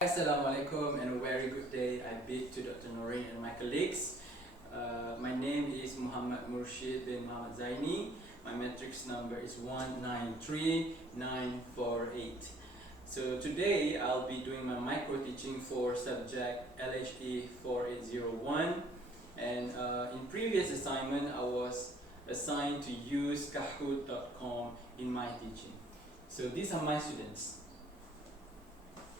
Assalamualaikum and a very good day. I bid to Dr. Nooreen and my colleagues. My name is Muhammad Murshid bin Muhammad Zaini. My matrix number is 193948. So today I'll be doing my micro-teaching for subject LHE 4801. And in previous assignment I was assigned to use kahoot.com in my teaching. So these are my students.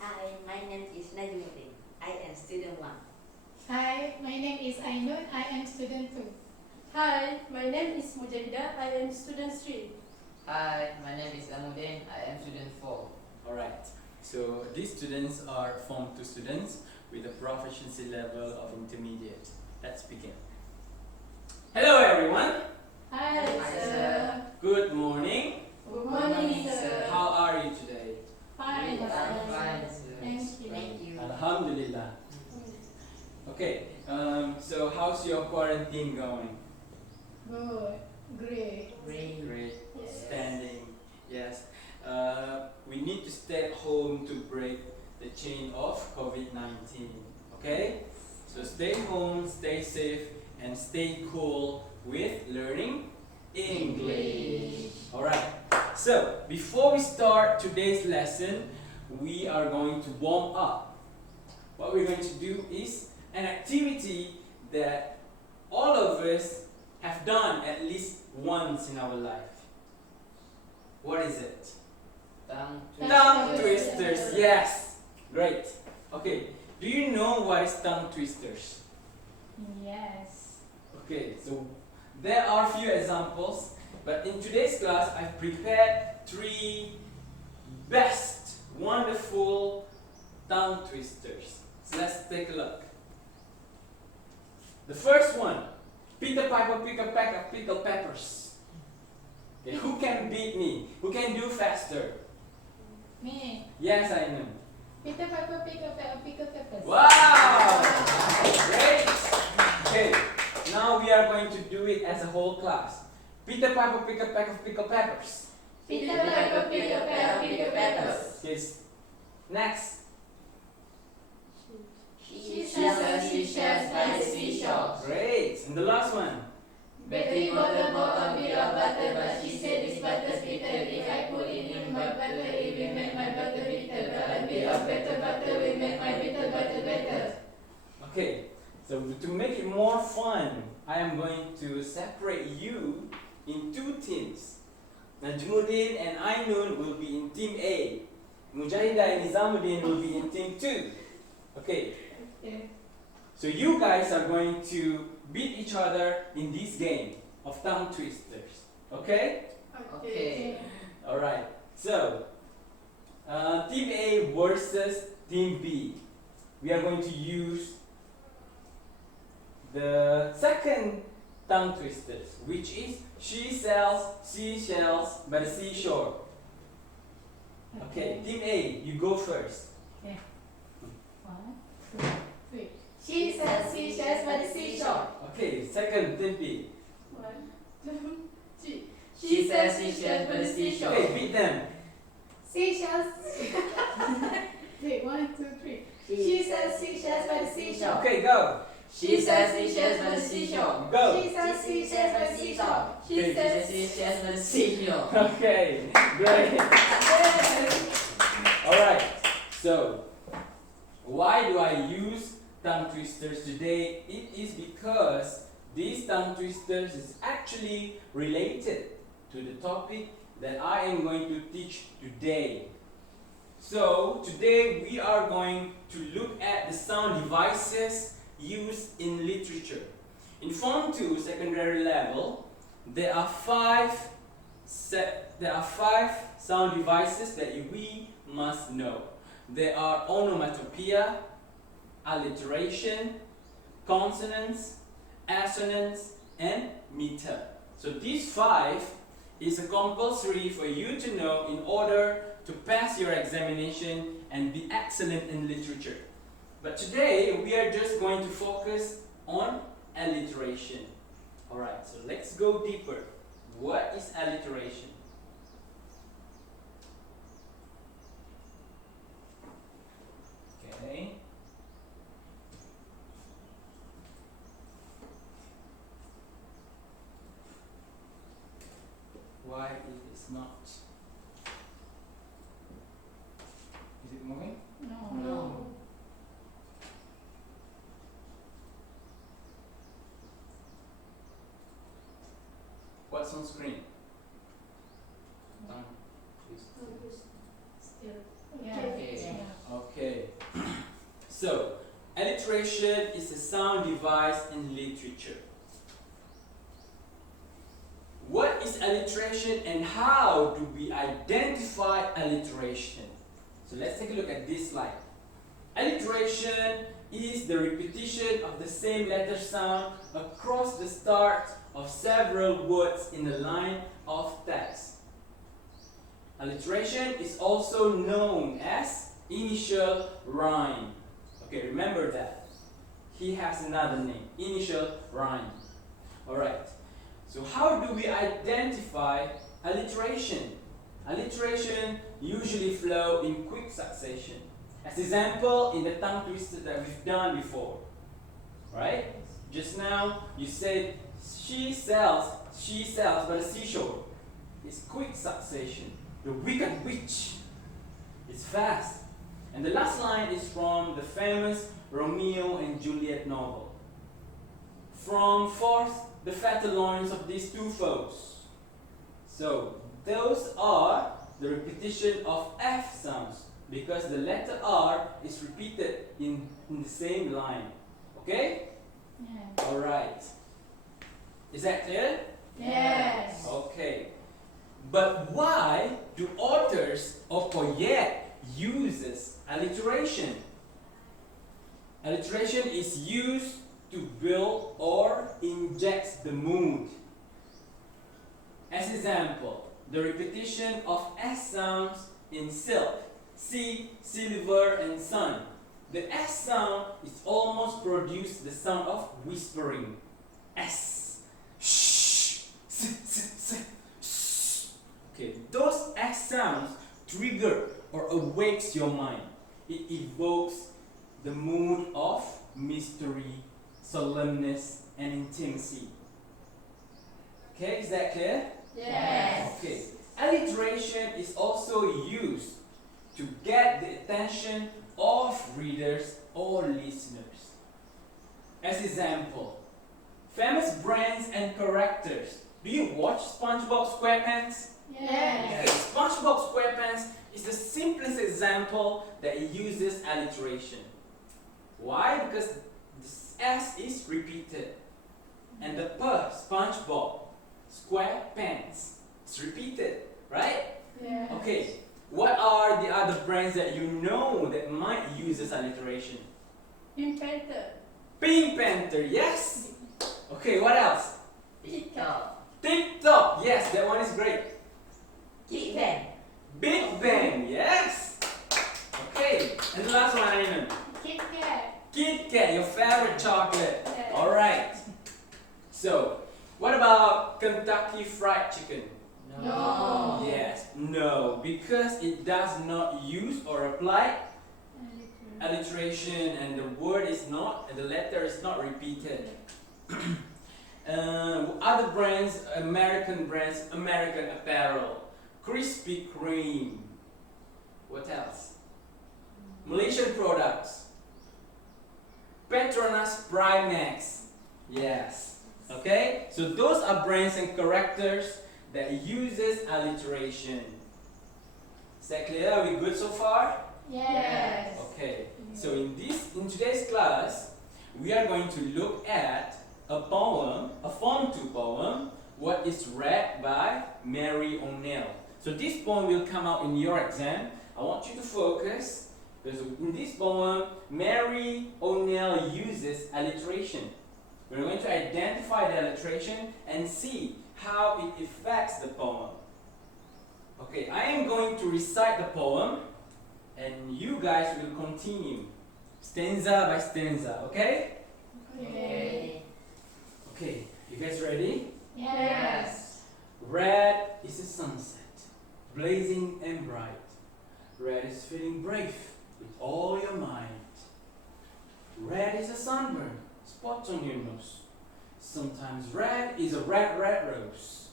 Hi, my name is Nordin. I am student 1. Hi, my name is Ainun. I am student 2. Hi, my name is Mujahida. I am student 3. Hi, my name is Nordin. I am student 4. Alright, so these students are Form 2 students with a proficiency level of intermediate. Let's begin. Hello everyone. Hi, sir. Good morning. Good morning, sir. How are you today? Fine, We are sir. fine, sir. Thank you. Thank you. Alhamdulillah. Okay, so how's your quarantine going? Good. Great. Great. Yes. Standing. Yes. We need to stay at home to break the chain of COVID-19. Okay? So stay home, stay safe, and stay cool with learning English. Alright. So before we start today's lesson, we are going to warm up. What we're going to do is an activity that all of us have done at least once in our life. What is it? Tongue Tongue twisters. twisters. Yes. Great. Okay. Do you know what is tongue twisters? Yes. Okay. So there are a few examples, but in today's class I've prepared 3 best, wonderful tongue twisters. So let's take a look. The first one, Peter Piper pick a peck of pickled peppers. Okay, who can beat me? Who can do faster? Me. Yes, I know. Peter Piper pick a peck of pickled peppers. Wow! Great! Okay, now we are going to do it as a whole class. Peter Piper pick a peck of pickled peppers. Peter Piper pick a peck of pickled peppers. Yes. Next. She sells seashells by the seashore. Great. And the last one. Betty bought a bit of butter, but she said this butter's bitter. If I put it in my butter, it will make my butter bitter. But a bit of better butter will make my bitter butter better. Okay, so to make it more fun, I am going to separate you in 2 teams. Najmuddin and Ainun will be in team A. Mujahida and Nizamuddin will be in team 2. Okay, Yeah. so you guys are going to beat each other in this game of tongue twisters. Okay? Okay. Alright, so team A versus team B. We are going to use the second tongue twisters, which is she sells seashells by the seashore. Okay, team A, you go first. 1, 2, 3. She sells seashells by the seashore. Okay, second, team B. 1, 2, 3. She sells seashells by the seashore. Okay, beat them. Seashells. Wait, 1, 2, 3. She sells seashells by the seashore. Okay, go. She sells seashells by the seashore. Go. She sells seashells by the seashore. She sells seashells by the seashore. Okay, great. Alright, so why do I use tongue twisters today? It is because these tongue twisters is actually related to the topic that I am going to teach today. So today we are going to look at the sound devices used in literature. In Form 2 secondary level, there are 5 sound devices that we must know. There are onomatopoeia, alliteration, consonants, assonance, and meter. So these 5 is a compulsory for you to know in order to pass your examination and be excellent in literature. But today we are just going to focus on alliteration. Alright, so let's go deeper. What is alliteration? Okay. why it is not. Is it moving? No. What's on screen? Done, please. Still. Yeah. Okay. Okay. So, alliteration is a sound device in literature. What is alliteration and how do we identify alliteration? So let's take a look at this slide. Alliteration is the repetition of the same letter sound across the start of several words in a line of text. Alliteration is also known as initial rhyme. Okay, remember that. He has another name, initial rhyme. Alright, so how do we identify alliteration? Alliteration usually flow in quick succession. As example, in the tongue twister that we've done before. Right? Just now, you said, she sells by the seashore. It's quick succession. The wicked witch. It's fast. And the last line is from the famous Romeo and Juliet novel. From forth the fatal loins of these two foes. So, those are the repetition of F sounds because the letter R is repeated in the same line. Okay? Yeah. Alright. Is that clear? Yes. Okay. But why do authors or poet uses alliteration? Alliteration is used to build or inject the mood. As example, the repetition of S sounds in silk, sea, silver, and sun. The S sound is almost produce the sound of whispering. S, shh, s. Okay, those S sounds trigger or awakes your mind. It evokes the mood of mystery, solemnness, and intimacy. Okay, is that clear? Yes. Okay. Alliteration is also used to get the attention of readers or listeners. As example, famous brands and characters. Do you watch SpongeBob SquarePants? Yes. SpongeBob SquarePants is the simplest example that uses alliteration. Why? Because the S is repeated. And the SpongeBob SquarePants is repeated, right? Yes. Okay, what are the other brands that you know that might use this alliteration? Pink Panther. Pink Panther, yes. Okay, what else? TikTok. TikTok, yes, that one is great. Big Bang. Big Bang, yes. Okay, and the last one, Ayman. Kit Kat. Kit Kat, your favorite chocolate. Yes. All right. So, what about Kentucky Fried Chicken? No. Yes, no, because it does not use or apply alliteration, and the word is not, and the letter is not repeated. Other brands, American Apparel, Krispy Kreme. What else? Malaysian products. Petronas Primax. Yes. Okay? So those are brands and characters that uses alliteration. Is that clear? Are we good so far? Yes. Okay. So in today's class, we are going to look at a poem, a Form 2 poem, what is read by Mary O'Neill. So this poem will come out in your exam. I want you to focus because in this poem, Mary O'Neill uses alliteration. We're going to identify the alliteration and see how it affects the poem. Okay, I am going to recite the poem and you guys will continue stanza by stanza, okay? Okay. Okay, you guys ready? Yes. Red is a sunset, blazing and bright. Red is feeling brave with all your might. Red is a sunburn, spots on your nose. Sometimes red is a red rose.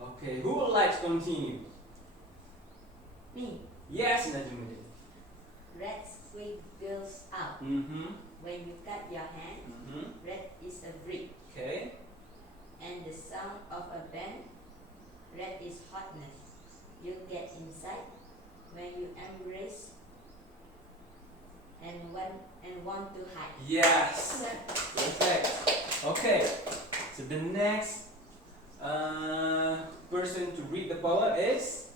Okay, who will like to continue? Me. Yes, Najmuddin. Red squiggles out. Mm-hmm. When you cut your hand, Mm-hmm. red is a brick. Okay. And the sound of a band, red is hotness. You get inside when you embrace and want to hide. Yes. Perfect. Okay. So the next person to read the poem is?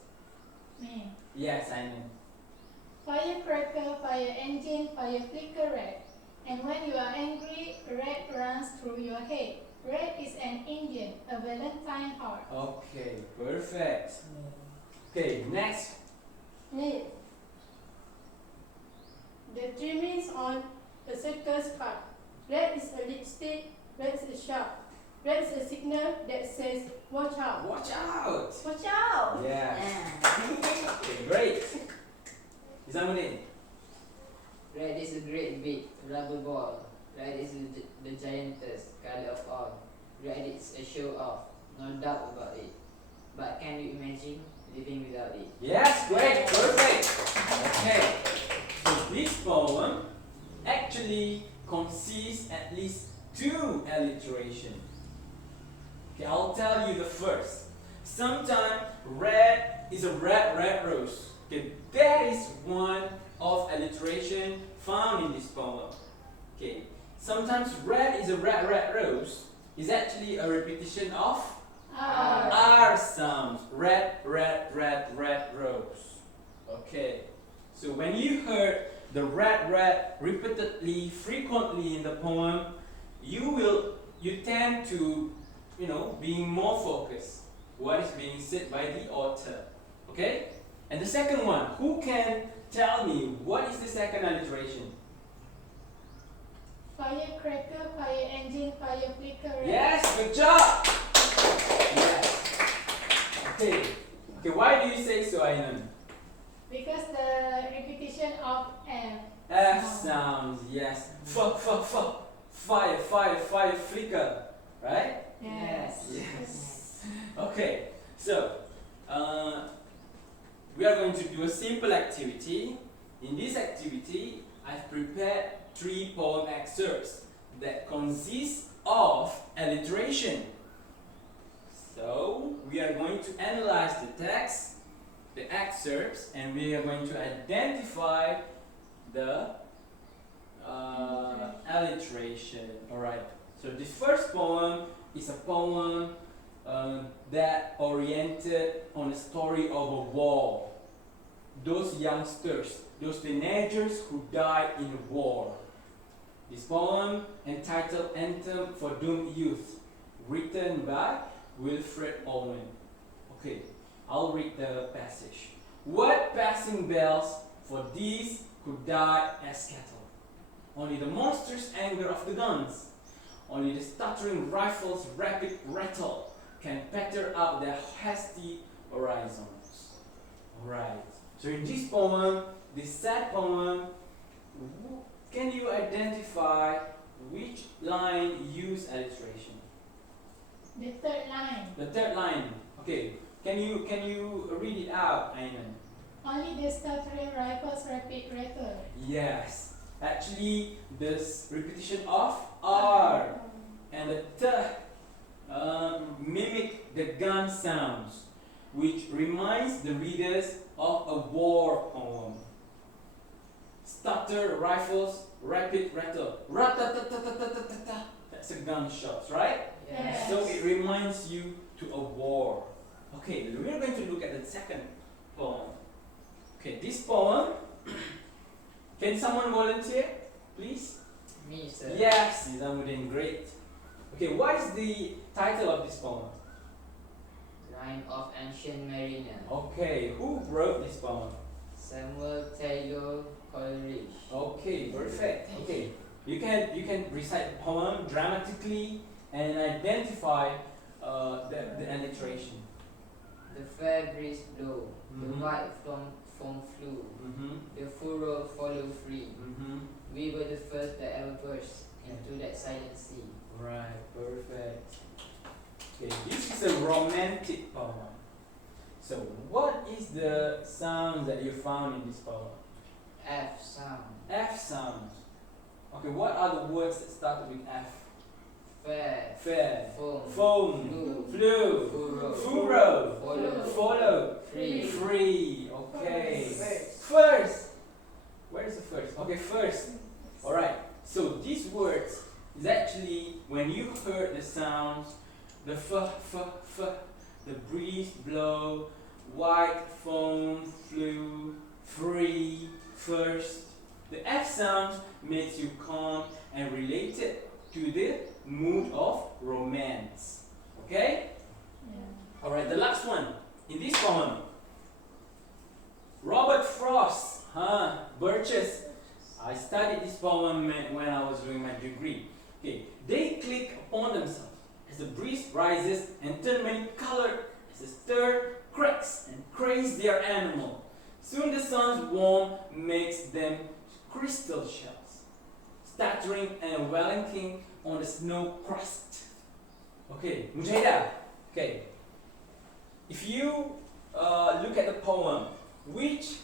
Me. Yes, I know. Firecracker, fire engine, fire flicker red. And when you are angry, red runs through your head. Red is an Indian, a Valentine heart. Okay, perfect. Okay, next. Me. The trimmings on a circus card. Red is a lipstick, red is a sharp. Red is a signal that says, watch out. Watch out. Watch out! Yes. Yeah. Okay, great. Izamuddin. Red is a great big rubber ball. Red is the giantest color of all. Red is a show off, no doubt about it. But can you imagine living without it? Yes, great, perfect. Okay, so this poem actually consists at least 2 alliteration. Okay, I'll tell you the first. Sometimes red is a red rose. Okay, that is one of alliteration found in this poem. Okay, sometimes red is a red rose is actually a repetition of R sounds. Red rose. Okay, so when you heard the red repeatedly, frequently in the poem, you tend to, being more focused what is being said by the author. Okay, and the second one, who can tell me what is the second alliteration? Firecracker, fire engine, fire flicker red. Yes, good job. Yes. Okay. Okay, why do you say so, Ainan? Because the repetition of F. F sounds, yes. Fire, flicker. Right? Yes. Yes. Okay, so we are going to do a simple activity. In this activity, I've prepared 3 poem excerpts that consist of alliteration. So we are going to analyze the text, the excerpts, and we are going to identify the alliteration. Alright, so the first poem is a poem that oriented on a story of a war. Those youngsters, those teenagers who died in war. This poem entitled Anthem for Doomed Youth, written by Wilfred Owen. Okay, I'll read the passage. What passing bells for these who died as cattle? Only the monstrous anger of the guns, only the stuttering rifles' rapid rattle can patter out their hasty horizons. Alright, so in this poem, this sad poem, can you identify which line used alliteration? The third line. The third line. Okay. Can you read it out, Aiman? Only the stuttering rifles rapid rattle. Yes. Actually, this repetition of R and the T mimic the gun sounds, which reminds the readers of a war poem. Stutter rifles, rapid rattle. Rat-ta-ta-ta-ta-ta-ta-ta. That's a gunshot, right? Yes. So it reminds you to a war. Okay, we are going to look at the second poem. Okay, this poem. Can someone volunteer, please? Me, sir. Yes, Nizamuddin, great. Okay, what is the title of this poem? Line of Ancient Mariner. Okay, who wrote this poem? Samuel Taylor Coleridge. Okay, perfect. Okay, you can recite the poem dramatically and identify the alliteration. The fair breeze blow, Mhm. the white foam flew, the furrow follow free. We were the first that ever burst into that silent sea. Right, perfect. Okay, this is a romantic poem. So, what is the sound that you found in this poem? F sound. F sound. Okay, what are the words that start with F? Fair. Fair, Foam. foam, flew, Furrow. furrow, Follow. follow, Free. free. Okay. First. First. Where is the first? Okay, first. Alright. So these words is actually when you heard the sounds, the the breeze blow, white foam flew, free, first. The F sound makes you calm and related to the mood of romance. Okay? Yeah. Alright, the last one. In this poem, Robert Frost, Birches. I studied this poem when I was doing my degree. Okay, they click upon themselves as the breeze rises and turn many colored as the stir cracks and cranes their animal. Soon the sun's warmth makes them crystal shells, stuttering and wellinking on the snow crust. Okay, Mujahidah. Okay, if you look at the poem, which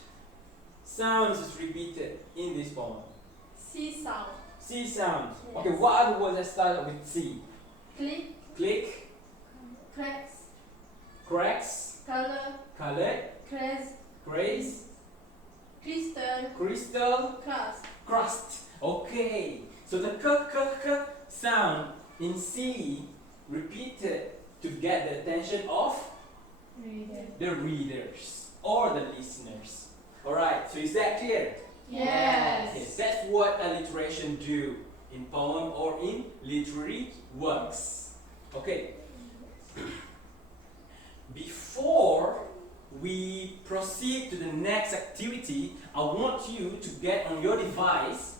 sounds is repeated in this poem? C sound. C sounds. Yes. Okay, what are the words that start with C? Click, Click, cracks, cracks, color, colored, crest, grace, crystal, crystal, crust. crust. Okay, so the k sound in C repeated to get the attention of Reader. the readers or the listeners. Alright, so is that clear? Yes. Yes, that's what alliteration do in poem or in literary works. Okay. Before we proceed to the next activity, I want you to get on your device,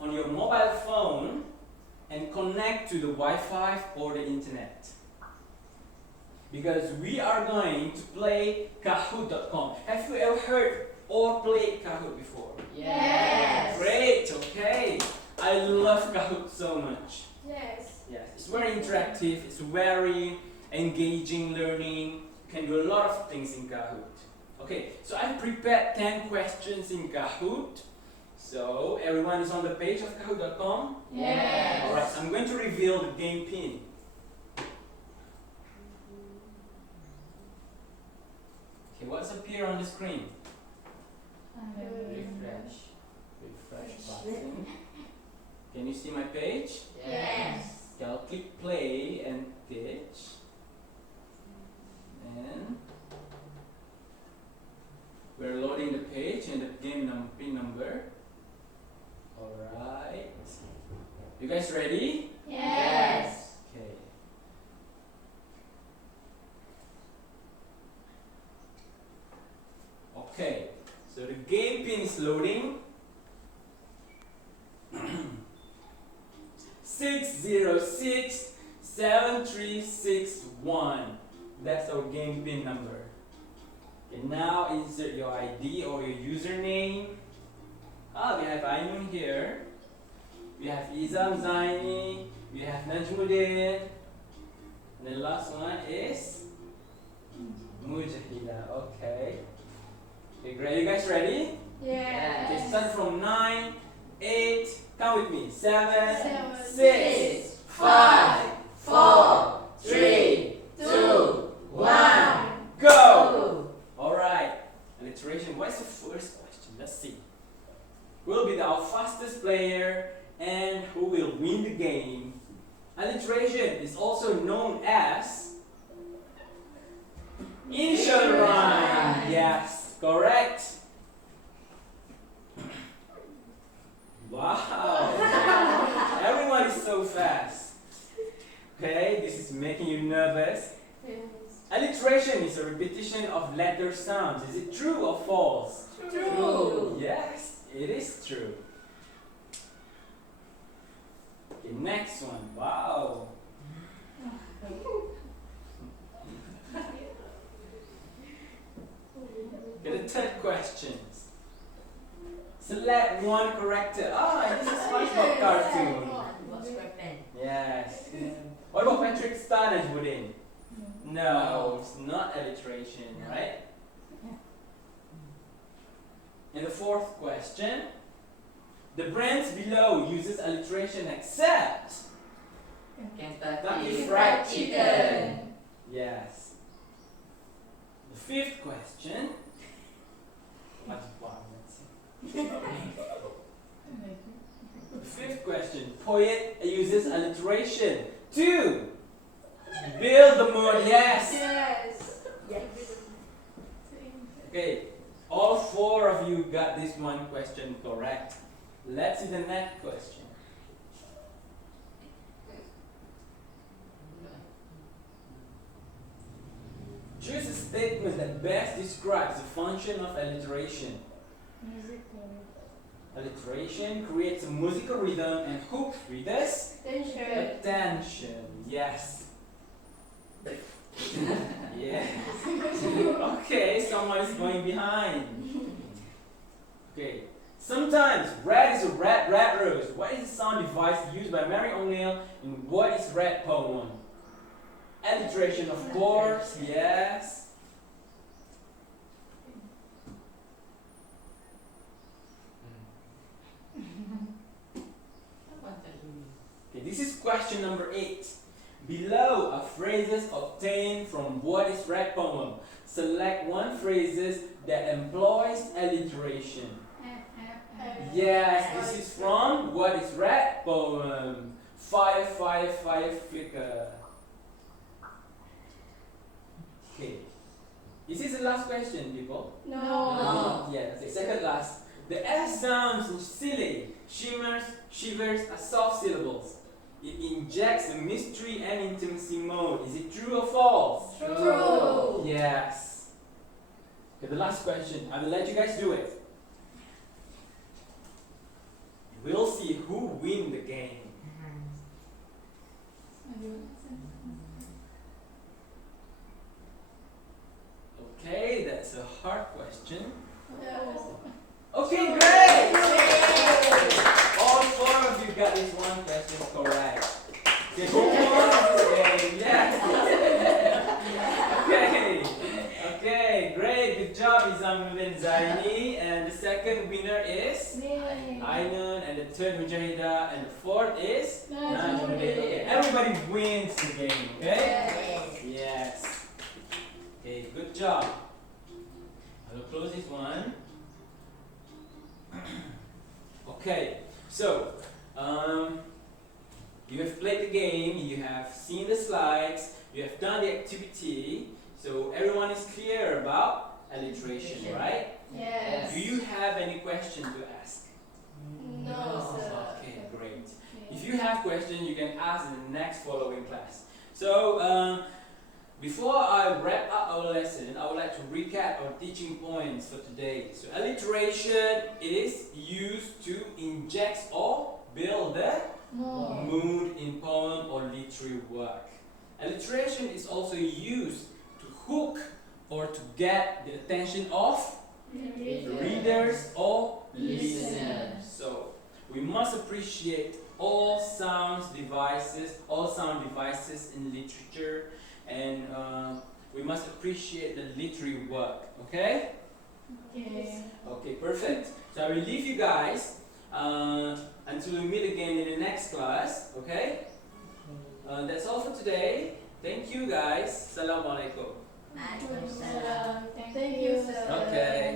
on your mobile phone, and connect to the Wi-Fi or the internet. Because we are going to play Kahoot.com. Have you ever heard or played Kahoot before? Yes. Great, okay. I love Kahoot so much. Yes. Yes, it's very interactive, it's very engaging learning. You can do a lot of things in Kahoot. Okay, so I've prepared 10 questions in Kahoot. So everyone is on the page of Kahoot.com? Yes. Alright, I'm going to reveal the game pin. Okay, what's appear on the screen? Refresh. Refresh button. Can you see my page? Yes. Okay, I'll click play and teach. And we're loading the page and the game pin number. Alright. You guys ready? Yes. Okay. Okay, so the game pin is loading. 6067361. That's our game pin number. Okay, now insert your ID or your username. We have Ainun here. We have Izam Zaini. We have Najmuddin. And the last one is Mujahida. Okay. Okay, great. You guys ready? Yes. Okay, start from 9, 8, count with me. 7, 6, 6, 5, 4, 3, 2, 1, go! Alright, alliteration. What's the first question? Let's see. Who will be our fastest player and who will win the game? Alliteration is also known as initial rhyme. Yes, correct. Wow, everyone is so fast. Okay, this is making you nervous. Yes. Alliteration is a repetition of letter sounds. Is it true or false? True. Yes, it is true. Okay, next one. Wow. Okay, the third question. Select one character. This is SpongeBob cartoon. What's prepared? Yes. What about Patrick Star, Najmuddin? No, it's not alliteration, No. right? And the fourth question. The brands below uses alliteration except Kentucky Fried Chicken. yes. The fifth question. The fifth question. Poet uses alliteration to build the mood. Yes. Yes. Yes. Okay. All four of you got this one question correct. Let's see the next question. Choose a statement that best describes the function of alliteration. Alliteration creates a musical rhythm and hooks readers' attention. Yes. Yeah. Okay, someone is going behind. Okay. Sometimes red is a red rose. What is the sound device used by Mary O'Neill in What is Red poem? Alliteration, of course. Yes. Okay, this is question number 8. Below are phrases obtained from What is Red poem. Select one phrases that employs alliteration. Yes, this is from What is Red poem. Fire, fire, fire, flicker. Okay. Is this the last question, people? No. Yeah, the second last. The S sounds silly, shimmers, shivers are soft syllables. It injects a mystery and intimacy mode. Is it true or false? True. Yes. Okay, the last question. I will let you guys do it. We'll see who win the game. Okay, that's a hard question. Okay, great! All four of you got this one question correct. Okay, who won this game? Yes! Okay, great. Good job, Izamuddin and Zaini. And the second winner is Ainun, and the third Mujahida, and the fourth is Najmuddin. Okay, everybody wins the game, okay? Yes. Okay, good job. I will close this one. Okay, so you have played the game, you have seen the slides, you have done the activity, so everyone is clear about alliteration, right? Yes. Do you have any question to ask? No, sir. Okay, great. If you have questions, you can ask in the next following class. So, before I wrap up our lesson, I would like to recap our teaching points for today. So, alliteration, it is used to inject or build the mood in poem or literary work. Alliteration is also used to hook or to get the attention of readers or listeners. So, we must appreciate all sound devices in literature, and we must appreciate the literary work. Okay? Okay, perfect. So I will leave you guys until we meet again in the next class. Okay? That's all for today. Thank you guys. Assalamualaikum. Waalaikumsalam. Thank you, sir. Okay.